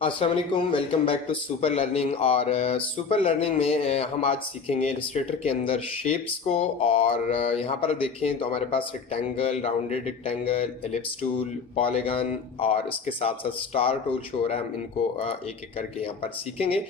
अस्सलाम वालेकुम, welcome back to super learning. और सुपर लर्निंग में हम आज सीखेंगे इलस्ट्रेटर के अंदर शेप्स को। और यहाँ पर देखें तो हमारे पास rectangle, rounded rectangle, ellipse tool, polygon और इसके साथ साथ स्टार टूल शो हो रहा है। हम इनको एक एक करके यहाँ पर सीखेंगे।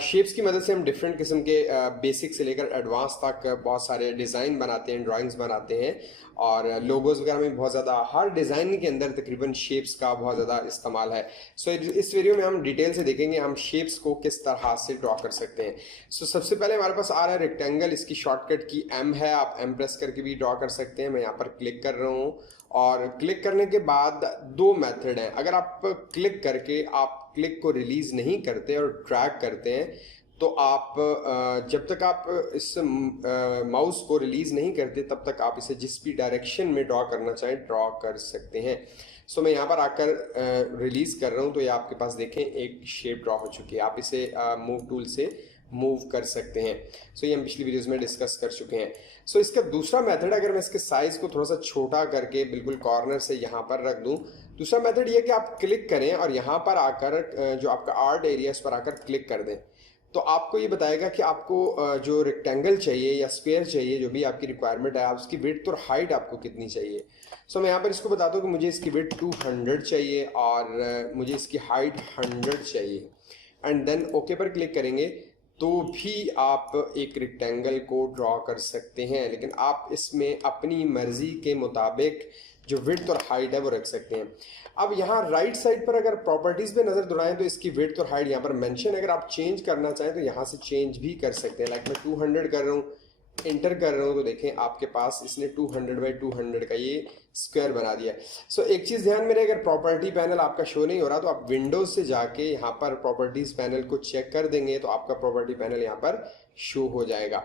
शेप्स की मदद से हम डिफरेंट किस्म के बेसिक से लेकर एडवांस तक बहुत सारे डिज़ाइन बनाते हैं, ड्राइंग्स बनाते हैं और लोगोज वगैरह में बहुत ज़्यादा हर डिज़ाइन के अंदर तकरीबन शेप्स का बहुत ज़्यादा इस्तेमाल है। सो इस वीडियो में हम डिटेल से देखेंगे हम शेप्स को किस तरह से ड्रॉ कर सकते हैं। सबसे पहले हमारे पास आ रहा है रेक्टेंगल। इसकी शॉर्टकट की एम है, आप एम प्रेस करके भी ड्रॉ कर सकते हैं। मैं यहाँ पर क्लिक कर रहा हूँ और क्लिक करने के बाद दो मेथड हैं। अगर आप क्लिक करके आप क्लिक को रिलीज नहीं करते और ड्रैग करते हैं तो आप जब तक आप इस माउस को रिलीज नहीं करते तब तक आप इसे जिस भी डायरेक्शन में ड्रॉ करना चाहें ड्रॉ कर सकते हैं। सो मैं यहाँ पर आकर रिलीज कर रहा हूँ तो ये आपके पास देखें एक शेप ड्रॉ हो चुकी है। आप इसे मूव टूल से मूव कर सकते हैं। सो ये हम पिछली वीडियोस में डिस्कस कर चुके हैं। सो इसका दूसरा मेथड, अगर मैं इसके साइज को थोड़ा सा छोटा करके बिल्कुल कॉर्नर से यहाँ पर रख दूँ, दूसरा मेथड ये कि आप क्लिक करें और यहाँ पर आकर जो आपका आर्ट एरिया इस पर आकर क्लिक कर दें तो आपको ये बताएगा कि आपको जो रेक्टेंगल चाहिए या स्क्वायर चाहिए, जो भी आपकी रिक्वायरमेंट है, आप उसकी विड्थ और हाइट आपको कितनी चाहिए। सो मैं यहाँ पर इसको बताता हूँ कि मुझे इसकी विड्थ 200 चाहिए और मुझे इसकी हाइट 100 चाहिए। एंड देन ओके पर क्लिक करेंगे तो भी आप एक रेक्टेंगल को ड्रॉ कर सकते हैं, लेकिन आप इसमें अपनी मर्जी के मुताबिक जो विड्थ और हाइट है वो रख सकते हैं। अब यहाँ राइट साइड पर अगर प्रॉपर्टीज पे नजर दौड़ाएं तो इसकी विड्थ और हाइट यहाँ पर मेंशन, अगर आप चेंज करना चाहें तो यहाँ से चेंज भी कर सकते हैं। लाइक मैं 200 कर रहा हूँ, इंटर कर रहा हूँ तो देखें आपके पास इसने 200 बाई 200 का ये स्क्वायर बना दिया। सो एक चीज़ ध्यान में रहे, अगर प्रॉपर्टी पैनल आपका शो नहीं हो रहा तो आप विंडोज से जाके यहाँ पर प्रॉपर्टीज पैनल को चेक कर देंगे तो आपका प्रॉपर्टी पैनल यहाँ पर शो हो जाएगा।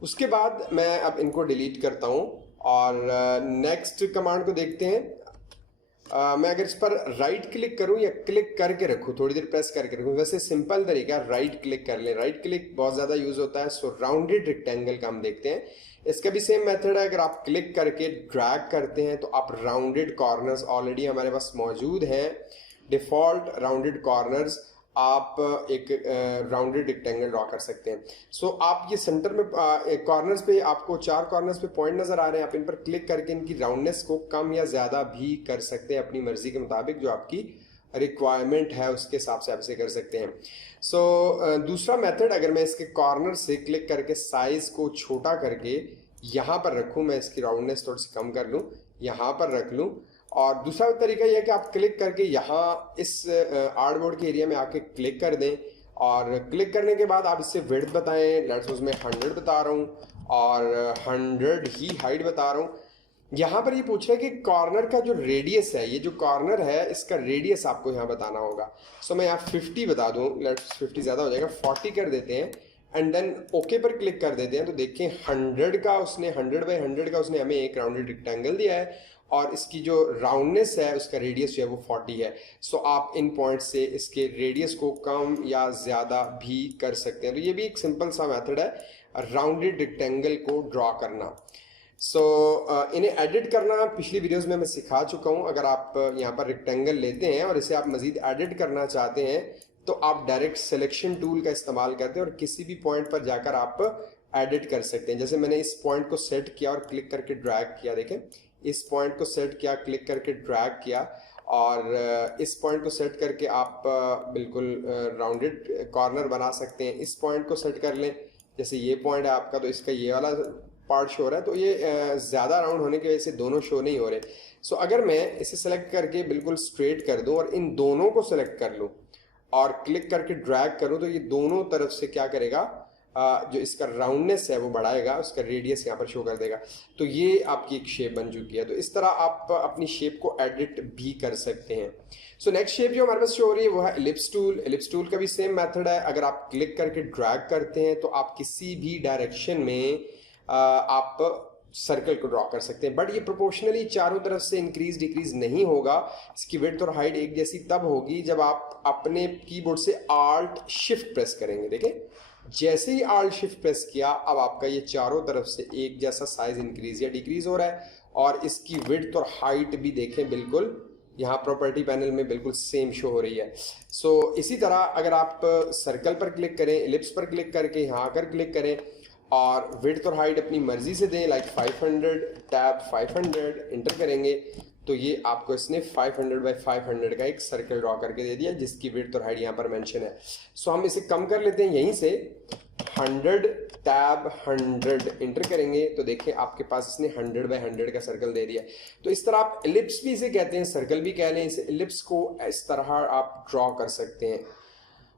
उसके बाद मैं अब इनको डिलीट करता हूँ और नेक्स्ट कमांड को देखते हैं। मैं अगर इस पर राइट क्लिक करूं या क्लिक करके रखूं, थोड़ी देर प्रेस करके रखूं, वैसे सिंपल तरीका राइट क्लिक कर लें। राइट क्लिक बहुत ज़्यादा यूज होता है। सो राउंडेड रेक्टेंगल का हम देखते हैं। इसका भी सेम मेथड है, अगर आप क्लिक करके ड्रैग करते हैं तो आप राउंडेड कॉर्नर्स ऑलरेडी हमारे पास मौजूद हैं, डिफॉल्ट राउंडेड कॉर्नर्स, आप एक राउंडेड रेक्टेंगल ड्रॉ कर सकते हैं। सो आप ये सेंटर में कॉर्नर्स पे आपको 4 कॉर्नर्स पे पॉइंट नजर आ रहे हैं, आप इन पर क्लिक करके इनकी राउंडनेस को कम या ज़्यादा भी कर सकते हैं अपनी मर्जी के मुताबिक, जो आपकी रिक्वायरमेंट है उसके हिसाब से आप इसे कर सकते हैं। सो दूसरा मेथड, अगर मैं इसके कॉर्नर से क्लिक करके साइज को छोटा करके यहाँ पर रखूँ, मैं इसकी राउंडनेस थोड़ी सी कम कर लूँ, यहाँ पर रख लूँ, और दूसरा तरीका यह है कि आप क्लिक करके यहाँ इस आर्टबोर्ड के एरिया में आके क्लिक कर दें और क्लिक करने के बाद आप इससे विड्थ बताएं। लेट्स सपोज मैं 100 बता रहा हूँ और 100 ही हाइट बता रहा हूँ। यहाँ पर ये पूछ रहा है कि कॉर्नर का जो रेडियस है, ये जो कॉर्नर है इसका रेडियस आपको यहाँ बताना होगा। सो मैं यहाँ 50 बता दूँ, लेट्स 50 ज़्यादा हो जाएगा, 40 कर देते हैं एंड देन ओके पर क्लिक कर देते हैं तो देखें 100 का उसने 100 बाई 100 का उसने हमें एक राउंडेड रेक्टेंगल दिया है और इसकी जो राउंडनेस है उसका रेडियस जो है वो 40 है। सो आप इन पॉइंट से इसके रेडियस को कम या ज़्यादा भी कर सकते हैं। तो ये भी एक सिंपल सा मेथड है राउंडेड रेक्टेंगल को ड्रॉ करना। इन्हें एडिट करना पिछली वीडियोस में मैं सिखा चुका हूँ। अगर आप यहाँ पर रेक्टेंगल लेते हैं और इसे आप मज़ीद एडिट करना चाहते हैं तो आप डायरेक्ट सिलेक्शन टूल का इस्तेमाल करते हैं और किसी भी पॉइंट पर जाकर आप एडिट कर सकते हैं। जैसे मैंने इस पॉइंट को सेट किया और क्लिक करके ड्रैग किया, देखें इस पॉइंट को सेट किया, क्लिक करके ड्रैग किया और इस पॉइंट को सेट करके आप बिल्कुल राउंडेड कॉर्नर बना सकते हैं। इस पॉइंट को सेट कर लें, जैसे ये पॉइंट है आपका तो इसका ये वाला पार्ट शो हो रहा है, तो ये ज़्यादा राउंड होने की वजह से दोनों शो नहीं हो रहे। सो अगर मैं इसे सेलेक्ट करके बिल्कुल स्ट्रेट कर दूं और इन दोनों को सेलेक्ट कर लूं और क्लिक करके ड्रैग करूं तो ये दोनों तरफ से क्या करेगा, जो इसका राउंडनेस है वो बढ़ाएगा, उसका रेडियस यहाँ पर शो कर देगा। तो ये आपकी एक शेप बन चुकी है। तो इस तरह आप अपनी शेप को एडिट भी कर सकते हैं। सो नेक्स्ट शेप जो हमारे पास शो हो रही है वो है एलिप्स टूल। एलिप्स टूल का भी सेम मेथड है, अगर आप क्लिक करके ड्रैग करते हैं तो आप किसी भी डायरेक्शन में आप सर्कल को ड्रॉ कर सकते हैं, बट ये प्रोपोर्शनली चारों तरफ से इंक्रीज डिक्रीज नहीं होगा। इसकी विड्थ और हाइट एक जैसी तब होगी जब आप अपने कीबोर्ड से आल्ट शिफ्ट प्रेस करेंगे। देखें जैसे ही आल्ट शिफ्ट प्रेस किया अब आपका ये चारों तरफ से एक जैसा साइज इंक्रीज या डिक्रीज हो रहा है और इसकी विड्थ और हाइट भी देखें बिल्कुल यहाँ प्रॉपर्टी पैनल में बिल्कुल सेम शो हो रही है। सो इसी तरह अगर आप सर्कल पर क्लिक करें, एलिप्स पर क्लिक करके यहाँ आकर क्लिक करें और विड्थ और हाइट अपनी मर्जी से दें, लाइक 500, टैब 500 इंटर करेंगे तो ये आपको इसने 500 बाई 500 का एक सर्कल ड्रॉ करके दे दिया जिसकी विड्थ और हाइट यहाँ पर मेंशन है। सो हम इसे कम कर लेते हैं, यहीं से 100 टैब 100 इंटर करेंगे तो देखिए आपके पास इसने 100 बाई 100 का सर्कल दे दिया। तो इस तरह आप एलिप्स भी इसे कहते हैं, सर्कल भी कह लें, इसे एलिप्स को इस तरह आप ड्रॉ कर सकते हैं।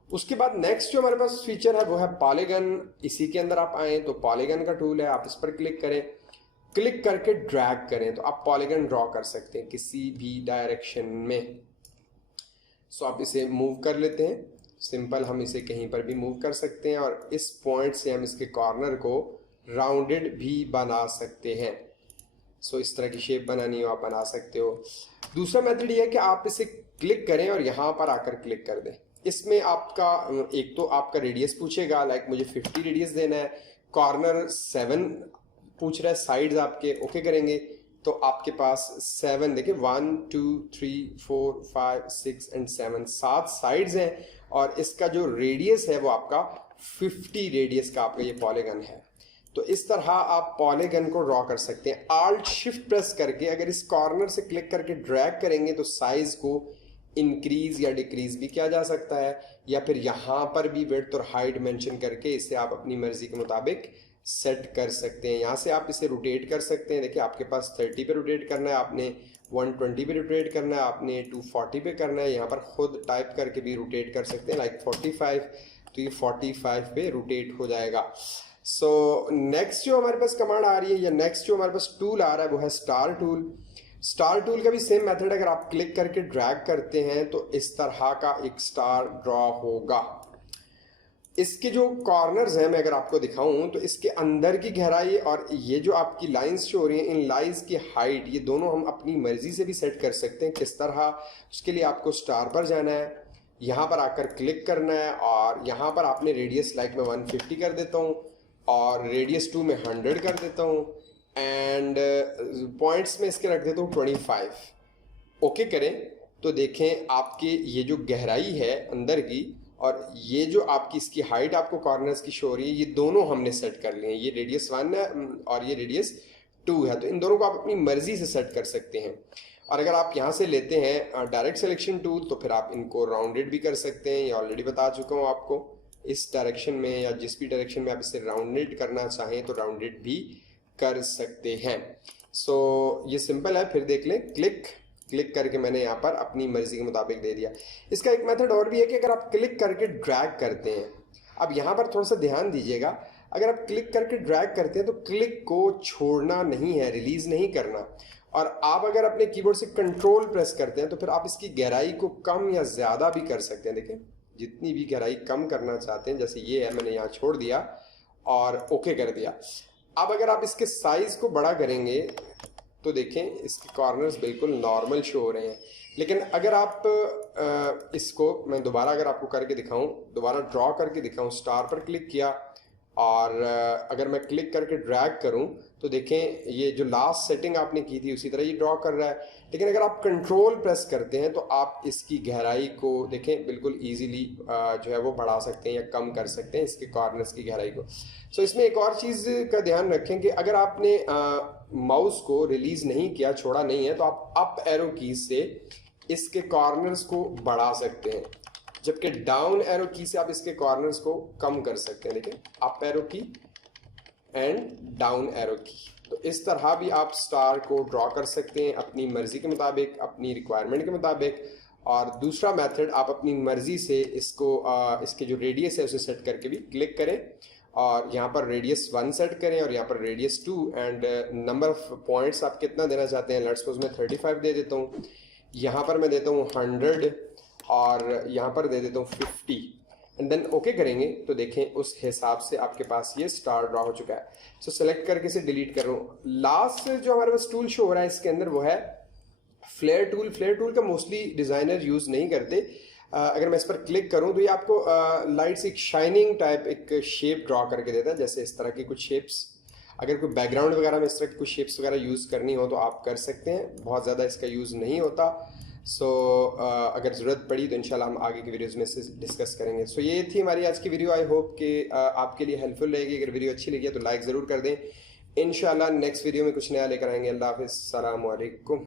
उसके बाद नेक्स्ट जो हमारे पास फीचर है वो है पॉलीगन। इसी के अंदर आप आए तो पॉलीगन का टूल है, आप इस पर क्लिक करें, क्लिक करके ड्रैग करें तो आप पॉलीगन ड्रॉ कर सकते हैं किसी भी डायरेक्शन में। सो आप इसे मूव कर लेते हैं, सिंपल हम इसे कहीं पर भी मूव कर सकते हैं और इस पॉइंट से हम इसके कॉर्नर को राउंडेड भी बना सकते हैं। सो इस तरह की शेप बनानी हो आप बना सकते हो। दूसरा मेथड ये है कि आप इसे क्लिक करें और यहाँ पर आकर क्लिक कर दें। इसमें आपका एक तो आपका रेडियस पूछेगा, लाइक मुझे 50 रेडियस देना है, कॉर्नर 7 पूछ रहा है, साइड्स आपके ओके करेंगे तो आपके पास 7 देखिए 1 2 3 4 5 6 एंड 7 7 साइड्स हैं और इसका जो रेडियस है वो आपका 50 रेडियस का आपका ये पॉलीगन है। तो इस तरह आप पॉलीगन को ड्रॉ कर सकते हैं। आल्ट शिफ्ट प्रेस करके अगर इस कॉर्नर से क्लिक करके ड्रैग करेंगे तो साइज को इंक्रीज या डिक्रीज भी किया जा सकता है, या फिर यहाँ पर भी विड्थ और हाइट मेंशन करके इसे आप अपनी मर्जी के मुताबिक सेट कर सकते हैं। यहाँ से आप इसे रोटेट कर सकते हैं। देखिए आपके पास 30 पे रोटेट करना है, आपने 120 पे रोटेट करना है, आपने 240 पे करना है, यहाँ पर खुद टाइप करके भी रोटेट कर सकते हैं, लाइक 45 तो ये 45 पे रोटेट हो जाएगा। सो नेक्स्ट जो हमारे पास कमांड आ रही है या नेक्स्ट जो हमारे पास टूल आ रहा है वो है स्टार टूल। स्टार टूल का भी सेम मेथड, अगर आप क्लिक करके ड्रैग करते हैं तो इस तरह का एक स्टार ड्रॉ होगा। इसके जो कॉर्नर्स हैं मैं अगर आपको दिखाऊं तो इसके अंदर की गहराई और ये जो आपकी लाइंस शो हो रही हैं, इन लाइंस की हाइट ये दोनों हम अपनी मर्जी से भी सेट कर सकते हैं। किस तरह? उसके लिए आपको स्टार पर जाना है, यहाँ पर आकर क्लिक करना है और यहाँ पर आपने रेडियस लाइक मैं 150 कर देता हूँ और रेडियस 2 में 100 कर देता हूँ एंड पॉइंट्स में इसके रख देता हूँ 25। ओके करें तो देखें आपके ये जो गहराई है अंदर की और ये जो आपकी इसकी हाइट आपको कॉर्नर्स की शो हो रही है, ये दोनों हमने सेट कर लिए हैं। ये रेडियस 1 है और ये रेडियस 2 है, तो इन दोनों को आप अपनी मर्जी से सेट कर सकते हैं। और अगर आप यहाँ से लेते हैं डायरेक्ट सिलेक्शन टूल तो फिर आप इनको राउंडेड भी कर सकते हैं। ये ऑलरेडी बता चुका हूँ आपको, इस डायरेक्शन में या जिस भी डायरेक्शन में आप इसे राउंडेड करना चाहें तो राउंडेड भी कर सकते हैं। सो ये सिंपल है, फिर देख लें, क्लिक करके मैंने यहाँ पर अपनी मर्जी के मुताबिक दे दिया। इसका एक मेथड और भी है कि अगर आप क्लिक करके ड्रैग करते हैं, अब यहाँ पर थोड़ा सा ध्यान दीजिएगा, अगर आप क्लिक करके ड्रैग करते हैं तो क्लिक को छोड़ना नहीं है, रिलीज नहीं करना। और आप अगर अपने कीबोर्ड से कंट्रोल प्रेस करते हैं तो फिर आप इसकी गहराई को कम या ज़्यादा भी कर सकते हैं। देखिए जितनी भी गहराई कम करना चाहते हैं, जैसे ये है मैंने यहाँ छोड़ दिया और ओके कर दिया। अब अगर आप इसके साइज़ को बड़ा करेंगे तो देखें इसके कॉर्नर्स बिल्कुल नॉर्मल शो हो रहे हैं। लेकिन अगर आप इसको मैं दोबारा अगर आपको करके दिखाऊं, दोबारा ड्रॉ करके दिखाऊं, स्टार पर क्लिक किया और अगर मैं क्लिक करके ड्रैग करूं तो देखें ये जो लास्ट सेटिंग आपने की थी उसी तरह ये ड्रॉ कर रहा है। लेकिन अगर आप कंट्रोल प्रेस करते हैं तो आप इसकी गहराई को देखें बिल्कुल ईजीली जो है वो बढ़ा सकते हैं या कम कर सकते हैं इसके कॉर्नर्स की गहराई को। सो इसमें एक और चीज़ का ध्यान रखें कि अगर आपने माउस को रिलीज नहीं किया, छोड़ा नहीं है, तो आप अप एरो की से इसके कॉर्नर्स को बढ़ा सकते हैं, जबकि डाउन एरो की से आप इसके कॉर्नर्स को कम कर सकते हैं। देखिए अप एरो की एंड डाउन एरो की। तो इस तरह भी आप स्टार को ड्रॉ कर सकते हैं अपनी मर्जी के मुताबिक, अपनी रिक्वायरमेंट के मुताबिक। और दूसरा मेथड, आप अपनी मर्जी से इसको इसके जो रेडियस है उसे सेट करके भी क्लिक करें और यहाँ पर रेडियस 1 सेट करें और यहाँ पर radius 2 and number of points आप कितना देना चाहते हैं। लेट्स सपोज मैं 35 दे देता हूँ, यहाँ पर मैं देता हूँ 100 और यहाँ पर दे देता हूँ 50 एंड देन ओके करेंगे तो देखें उस हिसाब से आपके पास ये स्टार ड्रॉ हो चुका है। सो सेलेक्ट करके इसे डिलीट कर रहा हूँ। लास्ट जो हमारे पास टूल शो हो रहा है इसके अंदर वो है फ्लेयर टूल। फ्लेयर टूल का मोस्टली डिज़ाइनर यूज़ नहीं करते। अगर मैं इस पर क्लिक करूं तो ये आपको लाइट से एक शाइनिंग टाइप एक शेप ड्रॉ करके देता है, जैसे इस तरह की कुछ शेप्स। अगर कोई बैकग्राउंड वगैरह में इस तरह की कुछ शेप्स वगैरह यूज़ करनी हो तो आप कर सकते हैं, बहुत ज़्यादा इसका यूज़ नहीं होता। सो अगर ज़रूरत पड़ी तो इंशाल्लाह हम आगे की वीडियोज़ में से डिस्कस करेंगे। सो ये थी हमारी आज की वीडियो। आई होप कि आपके लिए हेल्पफुल रहेगी। अगर वीडियो अच्छी लगी है तो लाइक ज़रूर कर दें। इंशाल्लाह नेक्स्ट वीडियो में कुछ नया लेकर आएंगे। अल्लाह हाफ़िज़, अस्सलामु अलैकुम।